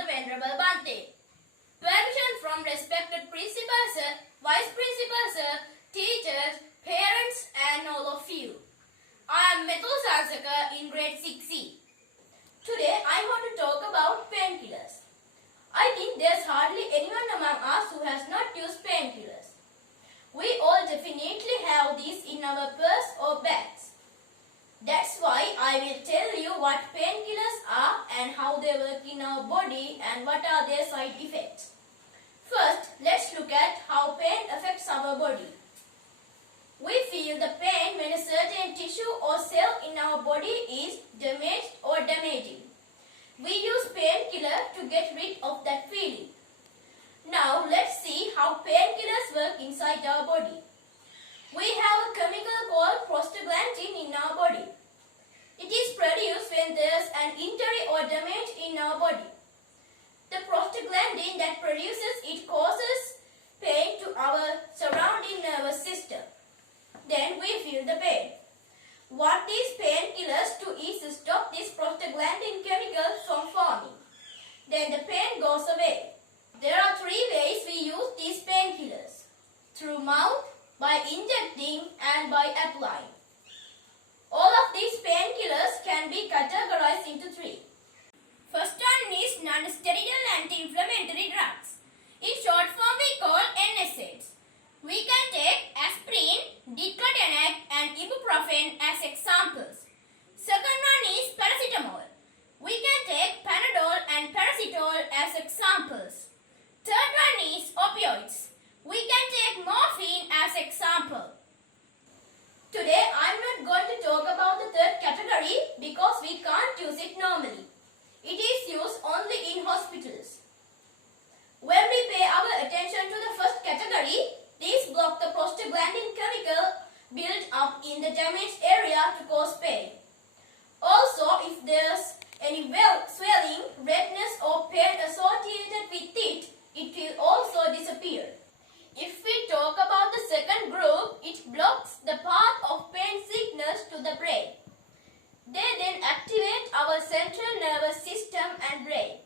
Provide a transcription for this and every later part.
the Venerable Bhante. Permission from respected principal sir, vice principal sir, teachers, parents and all of you. I am Methul Sansaka in grade 6C. Today I want to talk about painkillers. I think there's hardly anyone among us who has not used painkillers. We all definitely have these in our purse or bags. That's why I will tell you what painkillers are and how they work in our body and what are their side effects. First, let's look at how pain affects our body. We feel the pain when a certain tissue or cell in our body is damaged or damaging. We use painkiller to get rid of that feeling. Now let's see how painkillers work inside our body. We have a chemical called prostaglandin in our body. It is produced when there is an injury or damage in our body. The prostaglandin that produces it causes pain to our surrounding nervous system. Then we feel the pain. What these painkillers do is to stop this prostaglandin chemical from forming. Then the pain goes away. There are three ways we use these painkillers: through mouth, by injecting and by applying. All of these painkillers can be categorized into three. First one is non-steroidal anti-inflammatory drugs. In short form we call NSAIDs. We can take aspirin, diclofenac and ibuprofen as examples. Second one is paracetamol. We can take Panadol and paracetamol as examples. Third one is opioids. We can take morphine as example. Today I am not going to talk about the third category because we can't use it normally. It is used only in hospitals. When we pay our attention to the first category, these block the prostaglandin chemical built up in the damaged area to cause pain. Also, if there's any swelling, redness or pain associated with it, it will also disappear. If we talk about the second group, it blocks the path of pain signals to the brain. They then activate our central nervous system and brain.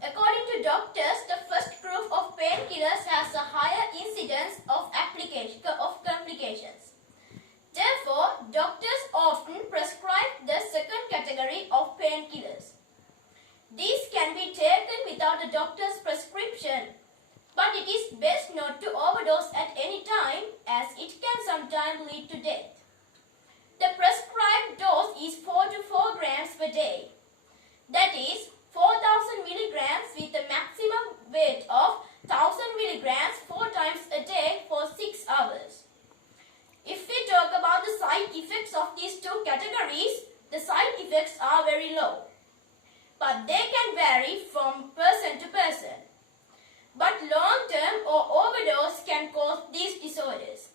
According to doctors, the first group of painkillers has a higher incidence of complications. Therefore, doctors often prescribe the second category of painkillers. These can be taken without a doctor's prescription, but it is best not to overdose at any time as it can sometimes lead to death. The prescribed dose is 4 to 4 grams per day. That is 4,000 milligrams with a maximum weight of 1,000 milligrams 4 times a day for 6 hours. If we talk about the side effects of these two categories, the side effects are very low. But they can vary from person to person. But long-term or overdose can cause these disorders: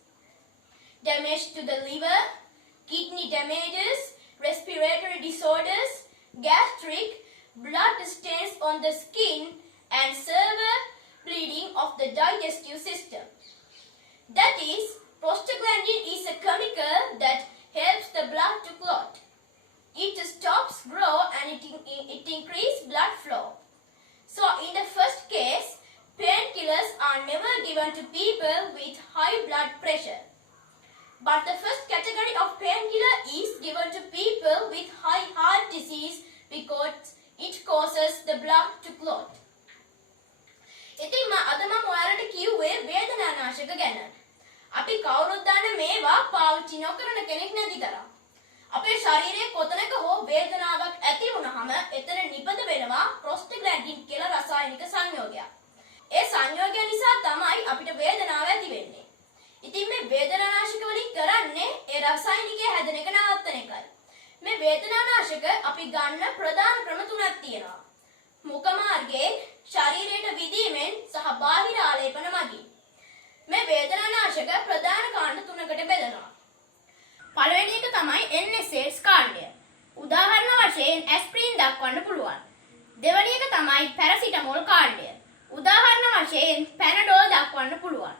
damage to the liver, kidney damages, respiratory disorders, gastric, blood stains on the skin and severe bleeding of the digestive system. That is, prostaglandin is a chemical that helps the blood to clot. It stops growth and it increases blood flow. So in the first case, painkillers are never given to people with high blood pressure. But the first category of painkiller is given to people with high heart disease because it causes the blood to clot. ඉතින් අද මම ඔයාලට කිව්වේ වේදනානාශක ගැන. අපි කවුරුත් දන්න මේවා පාවිච්චි නොකරන කෙනෙක් නැති තරම්. අපේ ශරීරයේ කොතනක හෝ වේදනාවක් ඇති වුණාම එතන නිපද වෙනවා prostaglandin කියලා රසායනික සංයෝගයක්. ඒ සංයෝගය නිසා තමයි අපිට වේදනාව ඇති වෙන්නේ. ඉතින් මේ වේදනානාශක වලින් කරන්නේ ඒ රසායනිකය හැදෙන එක නවත්තන එකයි. මේ වේදනානාශක අපි ගන්න ප්‍රධාන ක්‍රම තුනක් තියෙනවා. මුඛ මාර්ගයෙන්, ශරීරයට විදීමෙන් සහ බාහිර ආලේපන මගින්. මේ වේදනානාශක ප්‍රධාන කාණ්ඩ තුනකට බෙදෙනවා. පළවෙනි එක තමයි NSAIDs කාණ්ඩය. උදාහරණ වශයෙන් ඇස්ප්‍රින් දක්වන්න පුළුවන්. දෙවෙනි එක තමයි පැරසිටමෝල් කාණ්ඩය. උදාහරණ වශයෙන් පැනඩෝල් දක්වන්න පුළුවන්.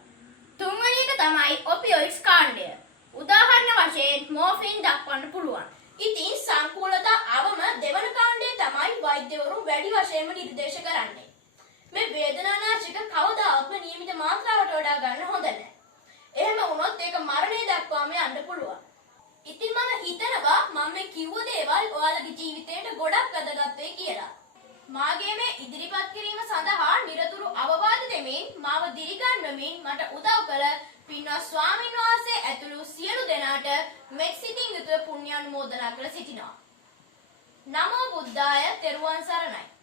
තුන්වෙනි එක තමයි ඔපියොයිඩ්ස් කාණ්ඩය. උදාහරණ වශයෙන් මෝෆින් දක්වන්න පුළුවන්. ඉතින් සංකූලතා අවම දෙවන කාණ්ඩය තමයි වෛද්‍ය වෛද්‍යවරුන් වැඩි වශයෙන්ම නිර්දේශ කරන්නේ. මේ වේදනානාශක කවදාත්ම නියමිත මාත්‍රාවට වඩා ගන්න හොඳ නැහැ. එහෙම වුණොත් ඒක මරණය දක්වාම යන්න පුළුවන්. ඉතින් මම හිතනවා මම මේ කිව්ව දේවල් ඔයාලගේ ජීවිතේට ගොඩක් වැදගත් වෙයි කියලා. මාගේ මේ ඉදිරිපත් කිරීම සඳහා නිරතුරු අවවාද දෙමින් මාව දිරිගන්වමින් මට උදව් කළ පින්වත් ස්වාමීන් වහන්සේ ඇතුළු සියලු දෙනාට මෙත් සිතින් යුතුව පුණ්‍යානුමෝදනා කර සිටිනවා. නමෝ බුද්ධාය. තෙරුවන් සරණයි.